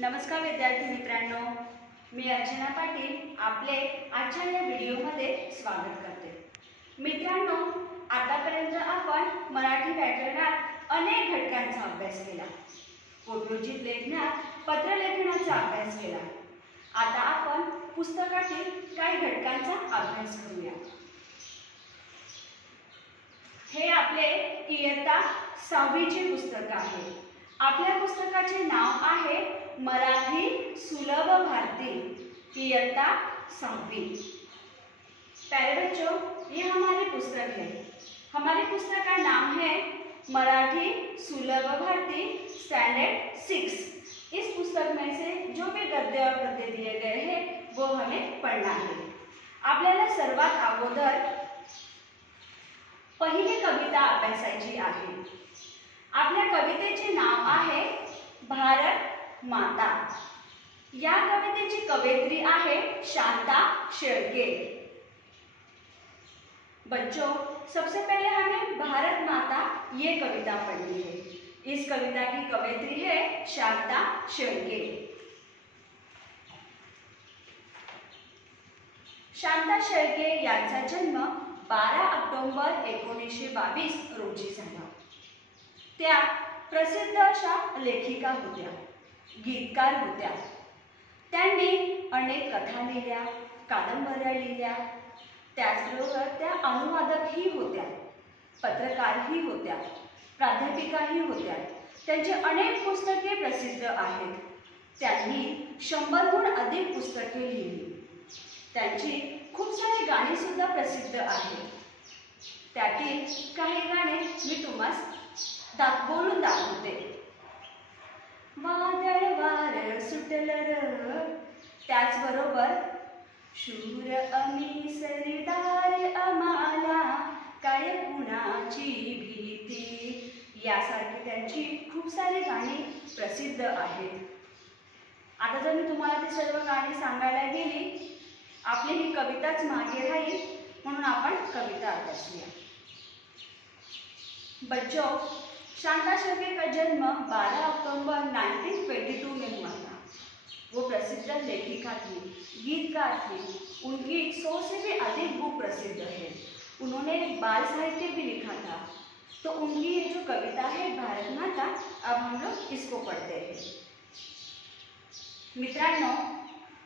नमस्कार विद्यार्थी मित्रांनो, मी अर्चना पाटील आपले आजच्या या व्हिडिओमध्ये स्वागत करते। मित्रांनो, आतापर्यंत आपण मराठी व्याकरणात अनेक घटकांचा अभ्यास केला, फोटोचित्र लेखनात पत्रलेखनाचा अभ्यास केला। आता आपण पुस्तकातील काही घटकांचा अभ्यास करूया। हे आपले इयत्ता 6वी चे पुस्तक आहे। आपल्या पुस्तकाचे नाव आहे मराठी सुलभ भारती, इयत्ता 6वी। प्यारे बच्चों, ये हमारे पुस्तक है। हमारे पुस्तक का नाम है मराठी सुलभ भारती स्टैंडर्ड 6। इस पुस्तक में से जो भी गद्य और पद्य दिए गए हैं वो हमें पढ़ना है। आपल्याला सर्वात अगोदर पहिली कविता अभ्यासायची आहे। आपल्या कवितेचे नाव आहे भारत माता। या कवितेची कवयित्री आहे शांता शेळके। बच्चों, सबसे पहले हमें भारत माता ये कविता पढ़नी है। इस कविता की कवयित्री है शांता शेळके। शांता शेळके यांचा जन्म 12 ऑक्टोबर 1922 रोजी झाला। त्या प्रसिद्ध अशा लेखिका होत्या, गीतकार होत्या। त्यांनी अनेक कथा लिहिल्या, कादंबऱ्या लिहिल्या। त्याचबरोबर त्या अनुवादकही होत्या, पत्रकारही होत्या, प्राध्यापिकाही होत्या। त्यांची अनेक पुस्तके प्रसिद्ध आहेत। त्यांनी 100हून अधिक पुस्तके लिहिली। त्यांची खूप सारी गाणी सुद्धा प्रसिद्ध आहेत। त्यातील काही गाणे मी तुम्हाला बोलून दाखवते। वादळ वार सुटलं र, त्याचबरोबर शूर अमी सरदार आम्हाला काय कुणाची भीती, यासारखी त्यांची खूप सारी गाणी प्रसिद्ध आहेत। आता जर मी तुम्हाला ती सर्व गाणी सांगायला गेली, आपली ही कविताच मागे राहील, म्हणून आपण कविता अभ्यासूया। बच्चों, शांता शेळके का जन्म 12 अक्टूबर 1922 में हुआ था। वो प्रसिद्ध लेखिका थी, गीतकार थी। उनकी 100 से भी अधिक बुक प्रसिद्ध है। उन्होंने बाल साहित्य भी लिखा था। तो उनकी ये जो कविता है भारत माता, अब हम लोग इसको पढ़ते हैं। मित्रांनो,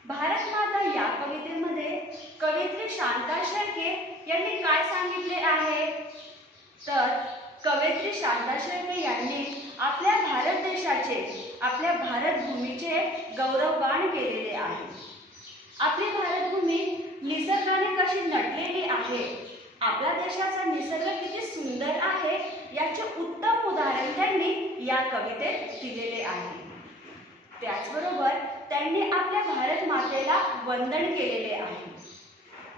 भारत माता या कवितेमध्ये कवयित्री शांता शेळके यांनी काय सांगितले आहे, तर कवयित्री शांता शेळके यांनी आपल्या भारत देशाचे, आपल्या भारत भूमीचे गौरवगान केलेले आहे। आपली भारत भूमी निसर्गाने कशी नटलेली आहे, आपल्या देशाचा निसर्ग किती सुंदर आहे, याचे उत्तम उदाहरण त्यांनी या कवितेत दिलेले आहे। त्याचबरोबर त्यांनी आपल्या भारत मातेला वंदन केलेले आहे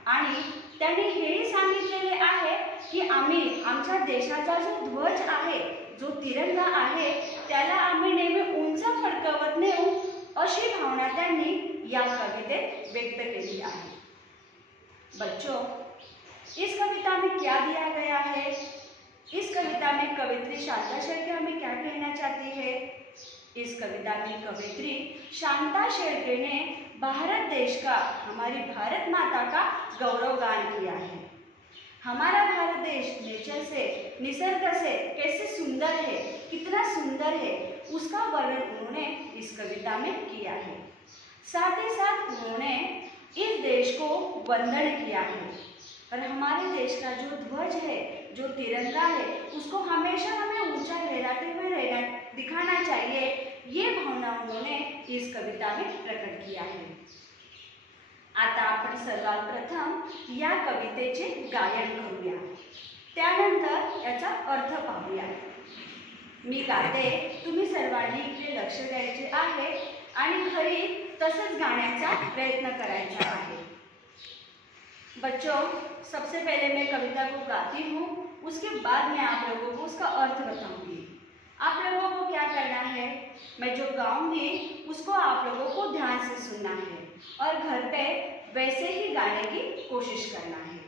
आणि त्यांनी हेही सांगितलेले आहे की आम्ही आमच्या देशाचा जो ध्वज आहे, जो तिरंगा आहे, त्याला आम्ही नेहमी उंच फडकवत नेऊ, अशी भावना त्यांनी या कवितेत व्यक्त केली आहे। बच्चों, इस कविता में क्या दिया गया है? इस कविता में कवयित्री शांता शेळके हमें क्या कहना चाहती है? इस कविता में कवयित्री शांता शेळके ने भारत देश का, हमारी भारत माता का गौरवगान किया है। हमारा भारत देश नेचर से, निसर्ग से कैसे सुंदर है, कितना सुंदर है, उसका वर्णन उन्होंने इस कविता में किया है। साथ ही साथ उन्होंने इस देश को वंदन किया है और हमारे देश का जो ध्वज है, जो तिरंगा है, उसको हमेशा हमें ऊंचा लहराते हुए रहना दिखाना चाहिए। ये भावना उन्होंने इस कविता में प्रकट किया है। आता आपण सर्वात प्रथम या कवितेचे गायन करूया, त्यानंतर याचा अर्थ पाहूया। मी गाते, तुम्ही सर्वांनी इकडे लक्ष द्यायचे आहे आणि खरी तसंच गाण्याचा प्रयत्न करायचा आहे। बच्चों, सबसे पहले मैं कविता को गाती हूँ, उसके बाद मैं आप लोगों को उसका अर्थ बताऊंगी। आप लोगों को क्या करना है, मैं जो गाऊंगी उसको आप लोगों को ध्यान से सुनना है और घर पे वैसे ही गाने की कोशिश करना है।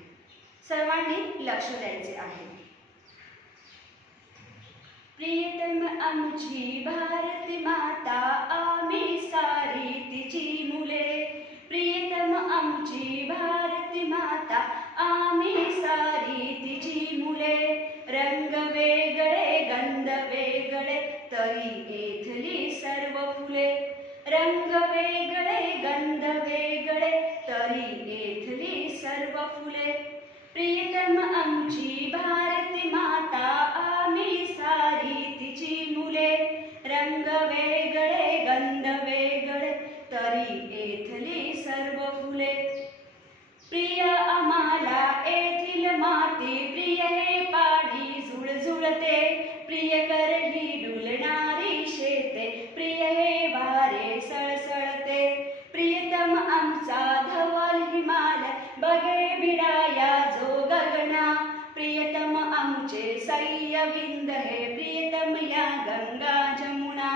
सर्वांनी लक्ष द्यायचे आहे। प्रियतम प्रियतम आमची भारत माता आम्ही सारी तिची मुले. प्रियतम आमची भारत माता आम्ही सारी तिची मुले. रंग वेगळे गंध वेगळे तरी येथली सर्व फुले. रंग वेगळे गंध वेगळे तरी येथली सर्व फुले. प्रियतम आमची भारत माता आम्ही सारी तिची मुले. रंग वेगळे गंध वेगळे तरी येथली सर्व फुले. प्रिय आम्हाला येथील माती प्रिय हे पाणी झुळझुळते. प्रिय करली डुलणारी शेते प्रिय हे वारे सळसळते. प्रियतम आमचा धवल हिमालय बगे बिडाया जो गगना. प्रियतम आमचे सह्य विंद हे प्रियतम या गंगा जमुना.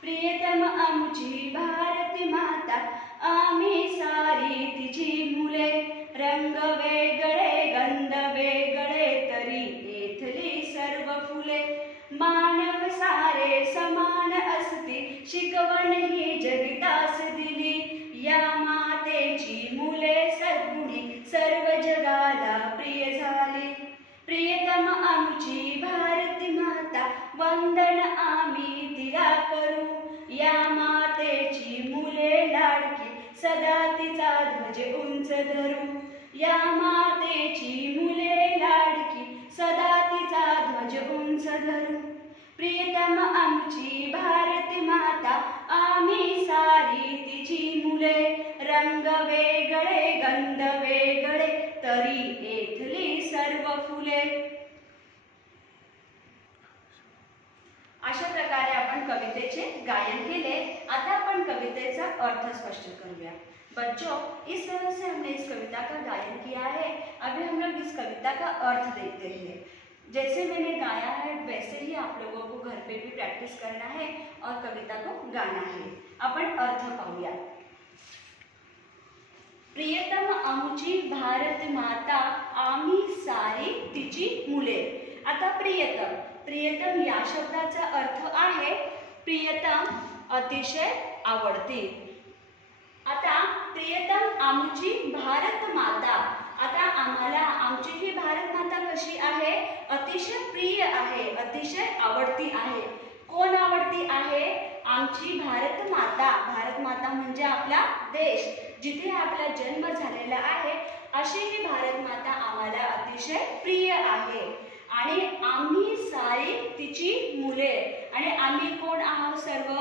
प्रियतम आमची भारत माता आम्ही सारी तिची मुले. रंग वेगळे गंध वेगळे तरी येथली सर्व फुले. मानव सारे समान असती शिकवण ही जगतास दिली. या मातेची मुले सद्गुणी सर्व जगाला प्रिय झाली. प्रियतम आमची भारत माता वंदन आम्ही तिला करू. या मातेची मुले लाडकी सदा तिचा ध्वज उंच धरू. या मातेची मुले लाडकी सदा तिचा ध्वज उंच धरू. प्रियतम आमची भारत माता आम्ही सारी तिची मुले. रंग वेगळे गंध वेगळे तरी येथली सर्व फुले. अशा प्रकारे आपण कवितेचे गायन केले. आता आपण कवितेचा अर्थ स्पष्ट करूया. बच्चों, इस तरह से हमने इस कविता का गायन किया है. अभी हम लोग इस कविता का अर्थ देखते हैं. जैसे मैंने गाया है वैसे ही आप लोगों को घर पे भी प्रैक्टिस करना है और कविता को गाना है. आपण अर्थ पाहूया. प्रियतम आमची भारत माता आम्ही सारी तिची मुले. आता प्रियतम, प्रियतम या शब्दाचा अर्थ आहे प्रियतम अतिशय आवडती. आता प्रियतम आमची भारत माता. आता आम्हाला आमची ही भारत माता कशी आहे? अतिशय प्रिय आहे, अतिशय आवडती आहे. कोण आवडती आहे? आमची भारत माता. भारत माता म्हणजे आपला देश, जिथे आपला जन्म झालेला आहे. अशी ही भारत माता आम्हाला अतिशय प्रिय आहे. आणि आम्ही सारी तिची मुले. आणि आम्ही कोण आहोत? सर्व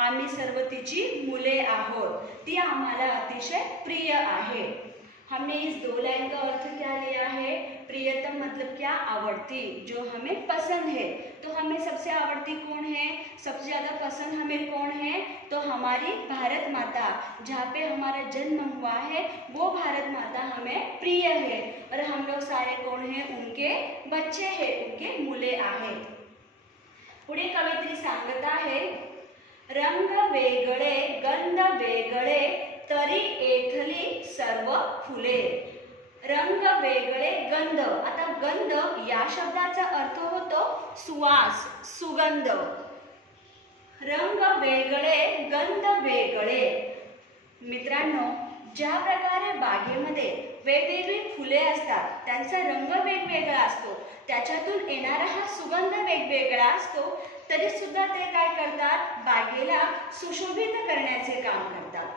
आम्ही सर्व तिची मुले आहोत. ती आम्हाला अतिशय प्रिय आहे. हमने इस दो लाइन का अर्थ क्या लिया है? प्रियतम मतलब क्या? आवड़ती, जो हमें पसंद है. तो हमें सबसे आवड़ती कौन है? सबसे ज़्यादा पसंद हमें कौन है? तो हमारी भारत माता. जहाँ पे हमारा जन्म हुआ है वो भारत माता हमें प्रिय है. और हम लोग सारे कौन हैं? उनके बच्चे हैं, उनके मुले आहेत. पुढे कवयित्री सांगत आहे, रंग वेगळे गंध वेगळे तरी येथली सर्व फुले. रंग वेगळे गंध. आता गंध या शब्दाचा अर्थ होतो सुवास, सुगंध. रंग वेगळे गंध वेगळे. मित्रांनो, ज्या प्रकारे बागेमध्ये वेगवेगळी फुले असतात, त्यांचा रंग वेगवेगळा असतो, त्याच्यातून येणारा हा सुगंध वेगवेगळा असतो, तरी सुद्धा ते काय करतात? बागेला सुशोभित करण्याचे काम करतात.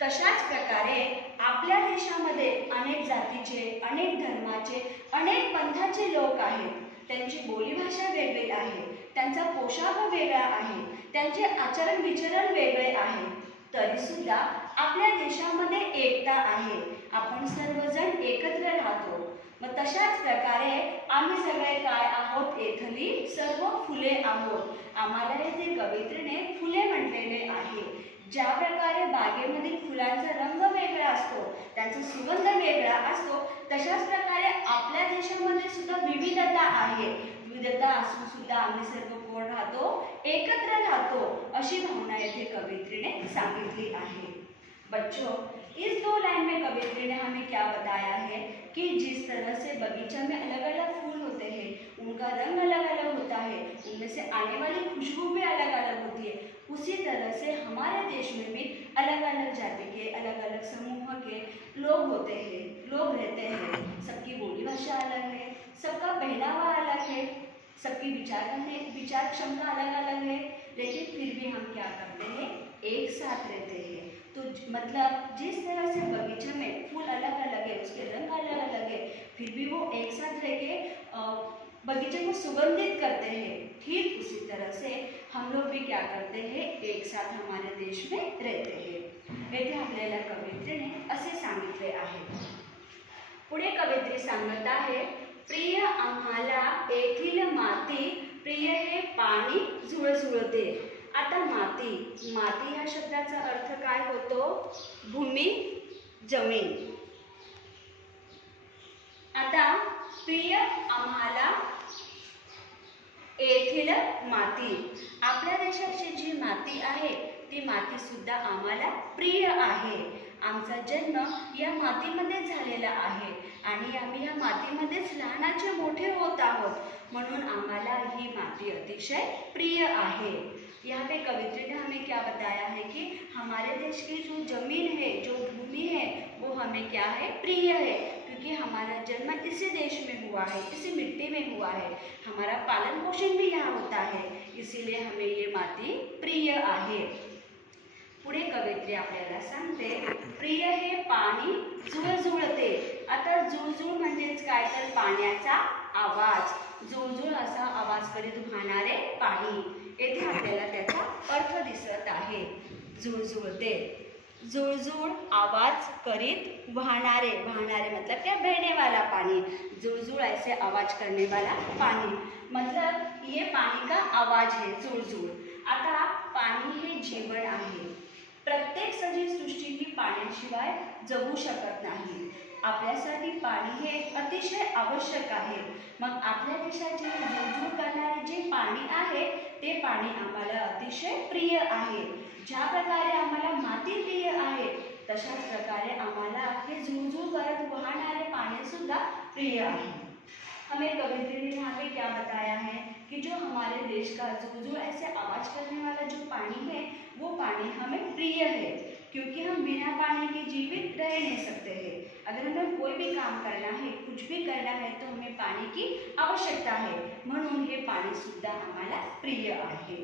तशाच प्रकारे आपल्या देशामध्ये अनेक जातीचे, अनेक धर्माचे, अनेक पंथाचे लोक आहेत. त्यांची बोलीभाषा वेगळी आहे, त्यांचा पोशाख वेगळा आहे, त्यांचे आचरण विचरण वेगळे आहे. तरी सुद्धा आपल्या देशामध्ये एकता आहे. आपण सर्वजण एकत्र राहतो. मग तशाच प्रकारे आम्ही सगळे काय आहोत? येथली सर्व फुले आहोत. आम्हाला येथे कवयित्रीने फुले म्हटलेले आहे. ज्या प्रकारे बागेमधील फुलांचा रंग वेगळा असतो, त्यांचा सुगंध वेगळा असतो, तशाच प्रकारे आपल्या देशामध्ये सुद्धा विविधता आहे. विविधता असून सुद्धा आम्ही सर्व कोण राहतो? एकत्र राहतो. अशी भावना येथे कवयित्रीने सांगितली आहे. बच्चों, इस दो लाइन में कवयित्री ने हमें क्या बताया है कि जिस तरह से बगीचा में अलग अलग फूल होते हैं, उनका रंग अलग अलग होता है, उनमें से आने वाली खुशबू भी अलग अलग होती है। उसी तरह से हमारे देश में भी अलग अलग जाति के, अलग अलग समूह के लोग होते हैं, लोग रहते हैं। सबकी बोली भाषा अलग है, सबका पहनावा अलग है, सबकी विचार क्षमता अलग अलग है, लेकिन फिर भी हम क्या करते हैं, एक साथ रहते हैं। तो मतलब जिस तरह से बगीचे में फूल अलग अलग है, उसके रंग अलग अलग है, फिर भी वो एक साथ रह के बगीचे को सुगंधित करते हैं, ठीक उसी तरह से हम लोग भी क्या करते हैं, एक साथ हमारे देश में रहते हैं। येथे आपल्याला कवयित्रीने असे सांगितले आहे। पुढे कवयित्री सांगत आहे, प्रिय आम्हाला येथील माती, प्रिय हे पाणी झुळझुळते। आता माती, माती ह्या शब्दाचा अर्थ काय होतो, भूमी, जमीन। आता प्रिय आम्हाला येथील माती, आपल्या देशाची जी माती आहे ती माती सुद्धा आम्हाला प्रिय आहे। आमचा जन्म या मातीमध्ये झालेला आहे आणि आम्ही या मातीमध्येच लहानाचे मोठे होत आहोत, म्हणून आम्हाला ही माती अतिशय प्रिय आहे। यहाँ पे कवित्री ने हमें क्या बताया है कि हमारे देश की जो जमीन है, जो भूमि है, वो हमें क्या है, प्रिय है, क्योंकि हमारा जन्म इसी देश में हुआ है, इसी मिट्टी में हुआ है, हमारा पालन पोषण भी यहाँ होता है, इसीलिए हमें ये माती प्रिय आहे। पुढे कवयित्री आपल्याला सांगते, प्रिय हे पाणी झुळझुळते। आता झुळझुळ म्हणजेच काय, तर पाण्याचा आवाज, झुळझुळ असा आवाज करीत वाहणारे पाणी। येथे आपल्याला त्याचा अर्थ दिसत आहे, झुळझुळते, जुळजुळ आवाज करीत वाहणारे, वाहणारे मतलब क्या, बहने वाला पानी, जुळजुळ ऐसे आवाज करने वाला पानी, मतलब ये पानी का आवाज है, जुळजुळ। आता पाणी हे जीवन आहे, प्रत्येक सजीव सृष्टी ही पाण्याशिवाय जगू शकत नाही। आपल्यासाठी पाणी हे अतिशय आवश्यक आहे। मग आपल्या देशाचे जुळजुळ करणारे जे पाणी आहे ते पाणी आम्हाला अतिशय प्रिय आहे। ज्या प्रकारे आम्हाला माती प्रिय आहे, तशाच प्रकारे आम्हाला हे जुळजुळ करत वाहणारे पाणी सुद्धा प्रिय आहे। हमें कवित्री ने यहाँ पे क्या बताया है कि जो हमारे देश का जुळजुळ ऐसे आवाज करने वाला जो पानी है, वो पानी हमें प्रिय है, क्योंकि हम बिना पानी के जीवित रह नहीं सकते हैं। अगर हमें कोई भी काम करना है, कुछ भी करना है, तो हमें पानी की आवश्यकता है, म्हणून हे पाणी सुद्धा आम्हाला प्रिय आहे।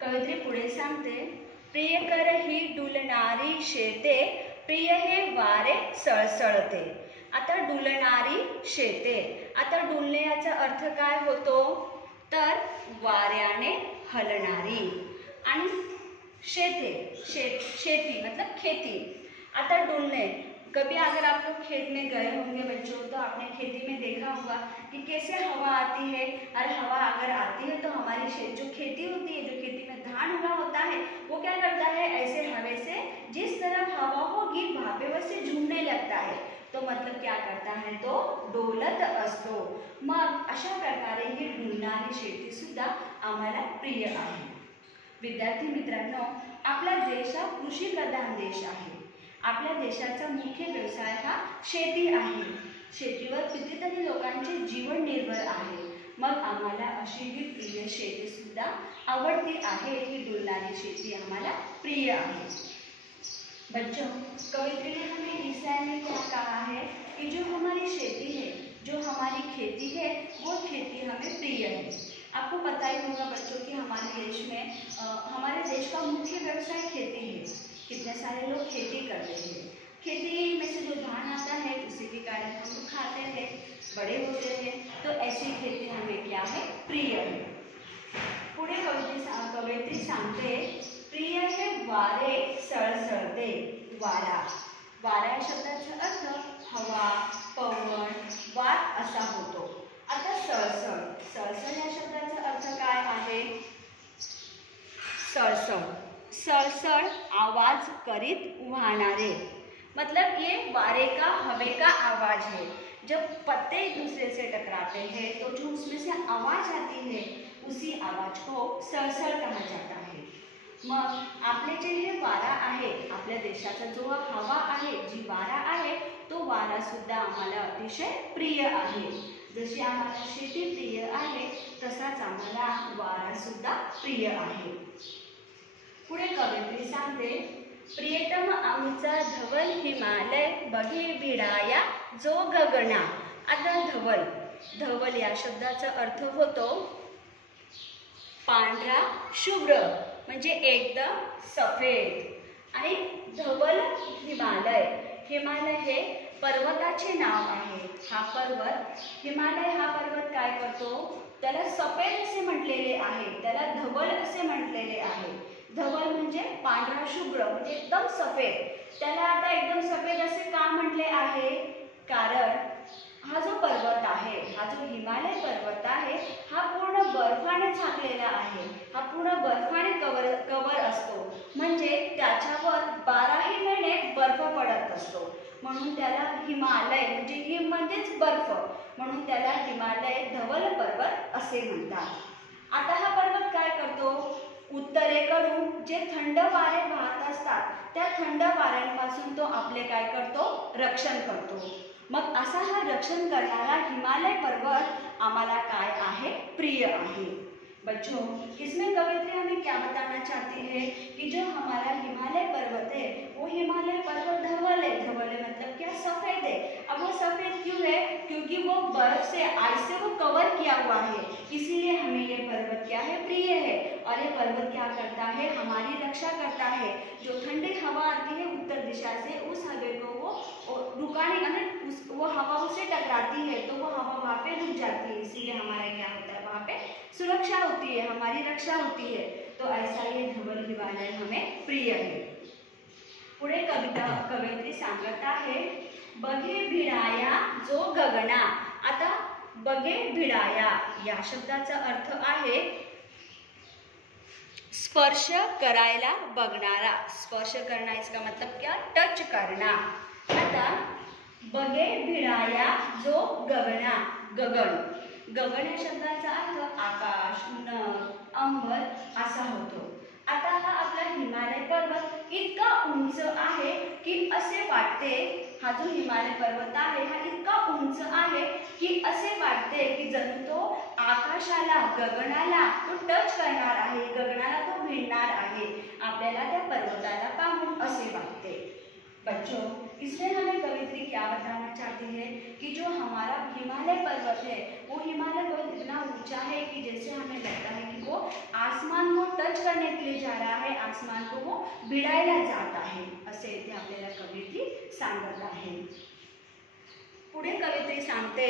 कवित्री पुढे सांगते, प्रिय कर ही डुलणारी शेते, प्रिय हे वारे सळसळते। आता डुलणारी शेते, आता डुलणे याचा अर्थ काय होतो, तर वाऱ्याने हलणारी, आणि शेते, शेती मतलब खेती। आता डुलने, कभी अगर आप लोग खेत में गए होंगे बच्चों, तो आपने खेती में देखा होगा कि कैसे हवा आती है, और हवा अगर आती है तो हमारी जो खेती होती है, जो खेती में धान उगा होता है, वो क्या करता है, ऐसे हवे से जिस तरफ हवा होगी वहाँ पे वैसे झूमने लगता है, तो मतलब क्या करता है, तो डोलत असतो। मग अशा प्रकारे ही डुलणारी शेती सुद्धा आम्हाला प्रिय आहे। विद्यार्थी मित्रांनो, आपला देश हा कृषी प्रधान देश आहे। आपल्या देशाचा मुख्य व्यवसाय हा शेती आहे। शेतीवर कितीतरी लोकांचे जीवन निर्भर आहे। मग आम्हाला अशी ही प्रिय शेती सुद्धा आवडती आहे, ही डुलणारी शेती आम्हाला प्रिय आहे। बच्चों, कवित्री ने हमें इस लाइन में क्या कहा है कि जो हमारी खेती है, जो हमारी खेती है, वो खेती हमें प्रिय है। आपको पता ही होगा बच्चों कि हमारे देश में हमारे देश का मुख्य व्यवसाय खेती है। कितने सारे लोग खेती करते हैं। खेती में से जो धान आता है उसी के कारण हम लोग खाते हैं, बड़े होते हैं, तो ऐसी खेती हमें क्या है, प्रिय है। पुढे कवयित्री सांगते, प्रिय हे वारे सळसळते। वारा, वारा शब्दाचा अर्थ हवा, पवन, वार असा होतो। आता सळसळ, सळसळ या शब्दाचा अर्थ काय आहे, सळसळ, सळसळ आवाज करीत वाहणारे, मतलब ये वारे का, हवे का आवाज है। जब पत्ते एक दूसरे से टकराते हैं तो जो उसमें से आवाज आती है, उसी आवाज को सळसळ कहा जाता है। मग आपले जे हे वारा आहे, आपल्या देशाचा जो हवा आहे, जी वारा आहे, तो वारा सुद्धा आम्हाला अतिशय प्रिय आहे। जशी आम्हाला शेती प्रिय आहे तसाच आम्हाला वारा सुद्धा प्रिय आहे. पुढे कवयित्री सांगते, प्रियतम आमचा धवल हिमालय बघे भिडाया जो गगना. आता धवल या शब्दाचा अर्थ होतो पांढरा शुभ्र म्हणजे एकदम सफेद. आणि धवल हिमालय हे पर्वताचे नाव आहे. हा पर्वत हिमालय हा पर्वत काय करतो, त्याला सफेद असे म्हटलेले आहे, त्याला धवल असे म्हटलेले आहे. धवल म्हणजे पांढरा शुभ्र म्हणजे एकदम सफेद. त्याला आता एकदम सफेद असे का म्हटले आहे, कारण हा जो पर्वत आहे, हा जो हिमालय पर्वत आहे, हा पूर्ण बर्फाने झाकलेला आहे. हा पूर्ण बर्फाने कवर असतो, म्हणजे त्याच्यावर 12ही महिने बर्फ पडत असतो. म्हणून त्याला हिमालय म्हणजे हिम म्हणजेच बर्फ, म्हणून त्याला हिमालय धवल पर्वत असे म्हणतात. आता हा पर्वत काय करतो, उत्तरेकडून जे थंड वारे वाहत असतात त्या थंड वाऱ्यांपासून तो आपले काय करतो, रक्षण करतो. मग असा हा रक्षण करणारा हिमालय पर्वत आम्हाला काय आहे, प्रिय आहे. बच्चों, इसमें कवित्री हमें क्या बताना चाहती है कि जो हमारा हिमालय पर्वत है वो हिमालय पर्वत धवल है. धवल है मतलब क्या, सफेद है. अब वो सफेद क्यों है, क्योंकि वो बर्फ से, आइस से वो कवर किया हुआ है, इसीलिए हमें ये पर्वत क्या है, प्रिय है. और ये पर्वत क्या करता है, हमारी रक्षा करता है. जो ठंडी हवा आती है उत्तर दिशा से, उस हवा को वो रुकाने, वो हवा उससे टकराती है तो वो हवा वहाँ पे रुक जाती है, इसीलिए हमारा क्या होता है, वहाँ पे सुरक्षा होती है, हमारी रक्षा होती है. तो ऐसा ये धवल हिमालय हमें प्रिय है. पुढे कवयित्री सांगत आहे, बघे भिडाया जो गगना. आता बघे भिडाया या शब्दाचा अर्थ आहे स्पर्श करायला बघणारा. स्पर्श करना इसका मतलब क्या, टच करना. आता बघे भिडाया जो गगना. गगन या शब्दाचा अर्थ आकाश, नभ, अंबर असा होतो. आता हा आपला हिमालय पर्वत इतका उंच आहे की असे वाटते, हा जो हिमालय पर्वत आहे हा इतका उंच आहे की असे वाटते की जणू तो आकाशाला, गगनाला तो टच करणार आहे, गगनाला तो भिडणार आहे. आपल्याला त्या पर्वताला पाहून असे वाटते. बच्चों, इसमें हमें कवित्री क्या बताना चाहती है कि जो हमारा हिमालय पर्वत है वो हिमालय पर्वत इतना ऊंचा है कि जैसे हमें लगता है कि वो आसमान को टच करने के लिए जा रहा है, आसमान को वो भिडायला जात आहे, असे इथे आपल्याला कवित्री सांगत आहे. पुढे कवित्री सांगते,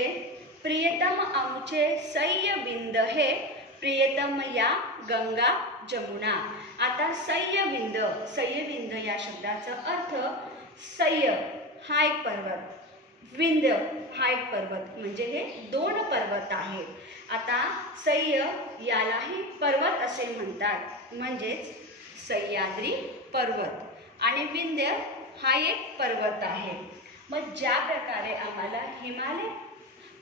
प्रियतम आमचे सह्य बिंद हे प्रियतम या गंगा जमुना. आता सह्यबिंद या शब्दाचा अर्थ सह्य हा एक पर्वत, विंध्य हा एक पर्वत, म्हणजे हे दोन पर्वत आहेत. आता सह्य यालाही पर्वत असे म्हणतात, म्हणजेच सह्याद्री पर्वत, आणि विंध्य हा एक पर्वत आहे. मग ज्या प्रकारे आम्हाला हिमालय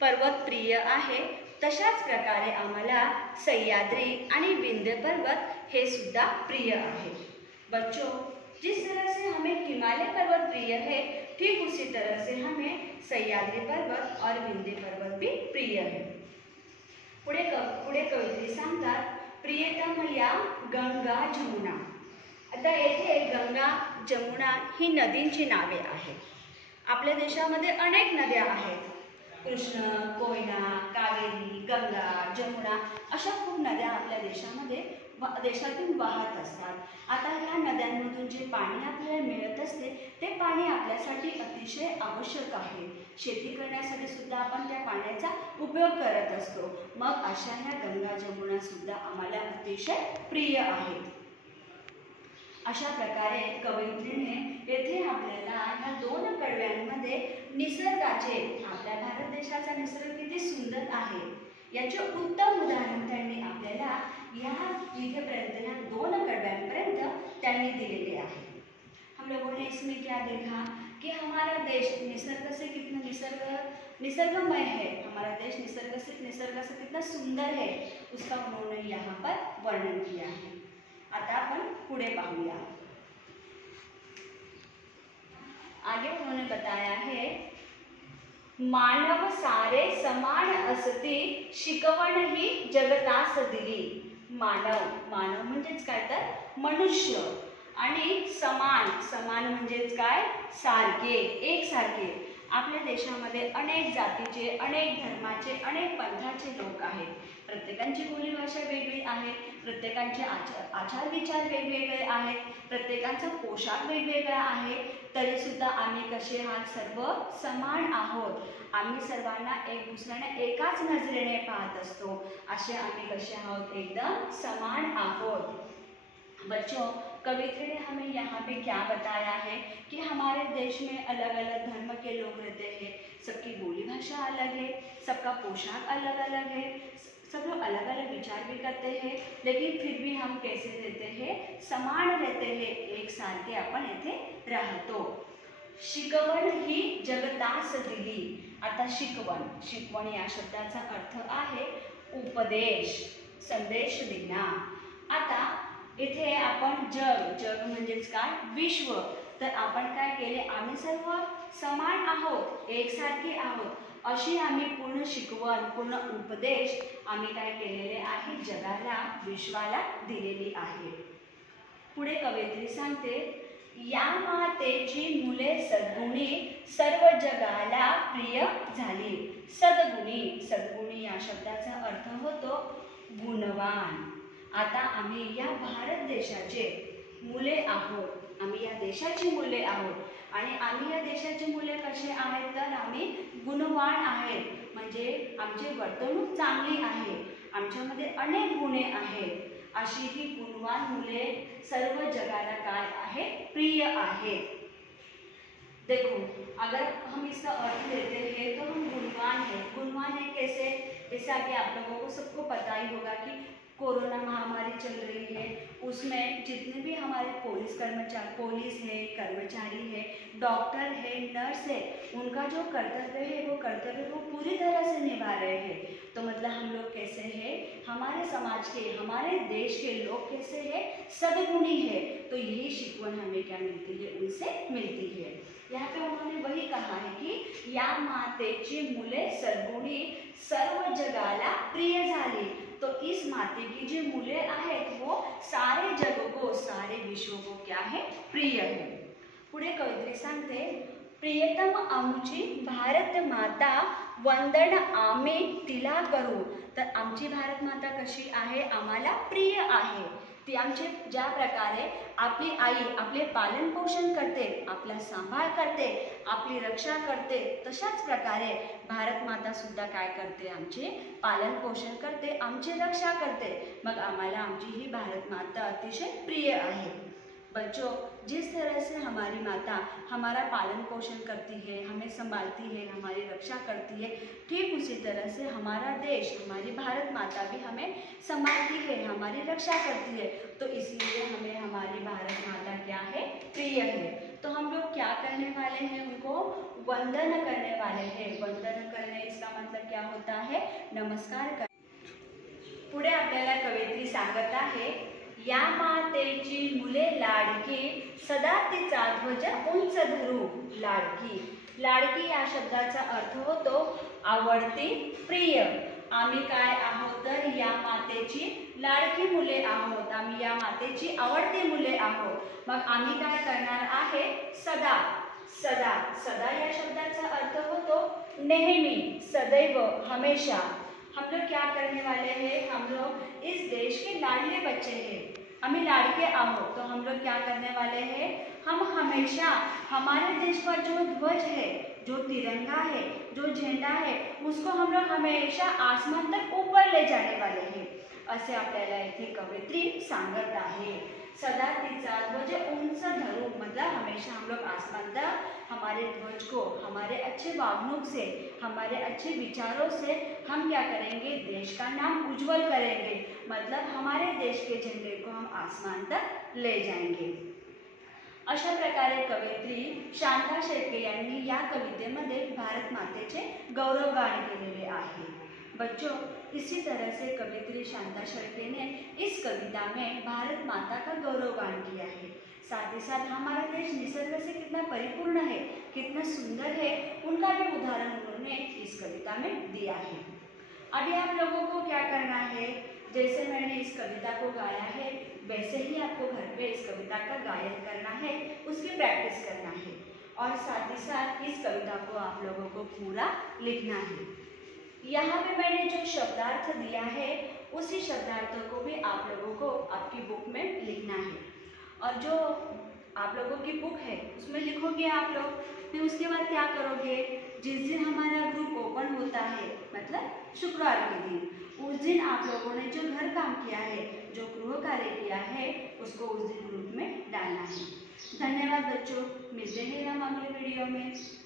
पर्वत प्रिय आहे तशाच प्रकारे आम्हाला सह्याद्री आणि विंध्य पर्वत हे सुद्धा प्रिय आहे. बच्चों, जिस तरह से हमें हिमालय पर्वत प्रिय है, ठीक उसी तरह से हमें सह्याद्री पर्वत और विंध्य पर्वत भी प्रिय है. पुढे कवित्री सांगतात, प्रियतम या गंगा जमुना. आता येथे गंगा जमुना ही नदींची नावे आहेत. आपल्या देशामध्ये अनेक नद्या आहेत, कृष्ण, कोयना, कावेरी, गंगा, जमुना अशा खूप नद्या आपल्या देशातून वाहत असतात. आता ह्या नद्यांमधून जे पाणी आपल्याला मिळत असते ते पाणी आपल्यासाठी अतिशय आवश्यक आहे. शेती करण्यासाठी सुद्धा आपण त्या पाण्याचा उपयोग करत असतो. मग अशा ह्या गंगा जमुना सुद्धा आम्हाला अतिशय प्रिय आहेत. अशा प्रकारे कवयित्रीने येथे आपल्याला ह्या दोन कडव्यांमध्ये निसर्गाचे, आपल्या भारत देशाचा निसर्ग किती सुंदर आहे याचे उत्तम उदाहरण त्यांनी आपल्याला या इथेपर्यंत, या दोन कडव्यांपर्यंत त्यांनी दिलेले आहे. हम लोगों ने इसमें क्या देखा कि हमारा देश निसर्ग से कितना निसर्गमय है, हमारा देश निसर्ग से कितना सुंदर है, उसका उन्होंने यहाँ पर वर्णन किया है. आता अपन पुढे पाहूया. आगे उन्होंने बताया है मानव सारे समान असती, शिकवण ही जगतास दिली. मानव, मानव म्हणजेच काय तर मनुष्य, आणि समान, समान म्हणजेच काय, सारखे, एकसारखे. आपल्या देशामध्ये अनेक जातीचे, अनेक धर्माचे, अनेक पंथाचे लोक आहेत. प्रत्येकांची बोलीभाषा वेगळी आहे, प्रत्येकांचे आचार विचार वेगवेगळे आहेत, प्रत्येकाचा पोशाख वेगवेगळा आहे. तरी सुद्धा आम्ही कसे आहात, सर्व समान आहोत. आम्ही सर्वांना एक दुसऱ्याने एकाच नजरेने पाहत असतो. असे आम्ही कसे आहोत, एकदम समान आहोत. बच्चों, कवित्री ने हमें यहाँ पे क्या बताया है कि हमारे देश में अलग अलग धर्म के लोग रहते हैं, सबकी बोली भाषा अलग है, सबका पोशाक अलग अलग है, सब लोग अलग अलग विचार भी करते हैं, लेकिन फिर भी हम कैसे रहते हैं, समान रहते हैं, एक सारखे आपण येथे राहतो. शिकवण ही जगतास दिली. आता शिकवण, शिकवण या शब्दाचा अर्थ आहे उपदेश, संदेश देना. आता इथे आपण जग, जग म्हणजेच काय, विश्व. तर आपण काय केले, आम्ही सर्व समान आहोत, एकसारखे आहोत, अशी आम्ही पूर्ण शिकवण, पूर्ण उपदेश आम्ही काय केलेले आहे, जगाला, विश्वाला दिलेली आहे. पुढे कवयित्री सांगते, या मातेची मुले सद्गुणी, सर्व जगाला प्रिय झाली. सद्गुणी, सद्गुणी या शब्दाचा अर्थ होतो गुणवान. आता आम्ही या भारत देशाचे मुले आहोत, आम्ही या देशाची मुले आहोत, आणि आम्ही या देशाची मुले कसे आहेत, तर आम्ही गुणवान आहेत, म्हणजे आमची वर्तणूक चांगली आहे, आमच्यामध्ये अनेक गुणे आहेत. अशी ही गुणवान मुले सर्व जगाला काय आहे, प्रिय आहेत. देखो, अगर हम इसका अर्थ लेते हैं तो हम गुणवान है. गुणवान है कैसे, जैसा कि आप लोगों को सबको पता ही होगा कि कोरोना महामारी चल रही है, उसमें जितने भी हमारे पुलिस है, कर्मचारी है, डॉक्टर है, नर्स है, उनका जो कर्तव्य है वो कर्तव्य वो पूरी तरह से निभा रहे हैं. तो मतलब हम लोग कैसे हैं, हमारे समाज के, हमारे देश के लोग कैसे हैं, सद्गुणी है. तो यही शिकवण हमें क्या मिलती है, उनसे मिलती है. यहाँ पे उन्होंने वही कहा है कि या मातेची मुले सद्गुणी, सर्व जगाला प्रिय झाली. तो इस माते की जी मुले आहेत वो सारे जग को, सारे विश्व को क्या है, प्रिय है. पुढे कवयित्री सांगते, प्रियतम आमची भारत माता, वंदन आम्ही तिला करू. तर आमची भारत माता कशी आहे, आम्हाला प्रिय आहे. ती आमचे ज्या प्रकारे आपली आई आपले पालन पोषण करते, आपला सांभाळ करते, आपली रक्षा करते, तशाच प्रकारे भारत माता सुद्धा काय करते, आमचे पालन पोषण करते, आमची रक्षा करते. मग आम्हाला आमची ही भारत माता अतिशय प्रिय आहे. बच्चों, जिस तरह से हमारी माता हमारा पालन पोषण करती है, हमें संभालती है, हमारी रक्षा करती है, ठीक उसी तरह से हमारा देश, हमारी भारत माता भी हमें संभालती है, हमारी रक्षा करती है. तो इसलिए हमें हमारी भारत माता क्या है, प्रिय है. तो हम लोग क्या करने वाले हैं, उनको वंदन करने वाले हैं. वंदन करने इसका मतलब क्या होता है, नमस्कार कर. पुढे आपल्याला कवयित्री सांगत आहे, या मातेची मुले लाडकी, सदा तिचा ध्वज उंच धरू. लाडकी, लाडकी या शब्दाचा अर्थ होतो आवडती, प्रिय. आम्ही काय आहोत, तर या मातेची लाडकी मुले आहोत, आम्ही या मातेची आवडती मुले आहोत. मग आम्ही काय करणार आहे, सदा, सदा, सदा या शब्दाचा अर्थ होतो नेहमी, सदैव, हमेशा. हम लोग क्या करने वाले हैं, हम लोग इस देश के लाडले बच्चे हैं, हमें लाडके आहोत. तो हम लोग क्या करने वाले हैं, हम हमेशा हमारे देश का जो ध्वज है, जो तिरंगा है, जो झंडा है, उसको हम लोग हमेशा आसमान तक ऊपर ले जाने वाले हैं. असे आपल्याला इथे कवयित्री सांगत आहे. सदा तिचा ध्वज उंच धरू, मतलब हमेशा हम लोग आसमान तक हमारे ध्वज को, हमारे अच्छे वागणूक से, हमारे अच्छे विचारों से हम क्या करेंगे, देश का नाम उज्जवल करेंगे. मतलब हमारे देश के झंडे को हम आसमान तक ले जाएंगे. अशा प्रकारे कवयित्री शांता शेळके यांनी या कवितेमध्ये भारत मातेचे गौरवगान केलेले आहे. बच्चों, इसी तरह से कवयित्री शांता शेळके ने इस कविता में भारत माता का गौरवगान किया है. साथ ही साथ हमारा देश निसर्ग से कितना परिपूर्ण है, कितना सुंदर है, उनका भी उदाहरण उन्होंने इस कविता में दिया है। अभी आप लोगों को क्या करना है, जैसे मैंने इस कविता को गाया है वैसे ही आपको घर पे इस कविता का गायन करना है, उसकी प्रैक्टिस करना है और साथ ही साथ इस कविता को आप लोगों को पूरा लिखना है। यहाँ पे मैंने जो शब्दार्थ दिया है उसी शब्दार्थों को भी आप लोगों को आपकी बुक में लिखना है और जो आप लोगों की बुक है उसमें लिखोगे आप लोग, फिर उसके बाद क्या करोगे, जिस दिन हमारा ग्रुप ओपन होता है मतलब शुक्रवार के दिन, उस दिन आप लोगों ने जो घर काम किया है, जो गृह कार्य किया है, उसको उस दिन ग्रुप में डालना है। धन्यवाद बच्चों, मिलते हैं हम अगले वीडियो में।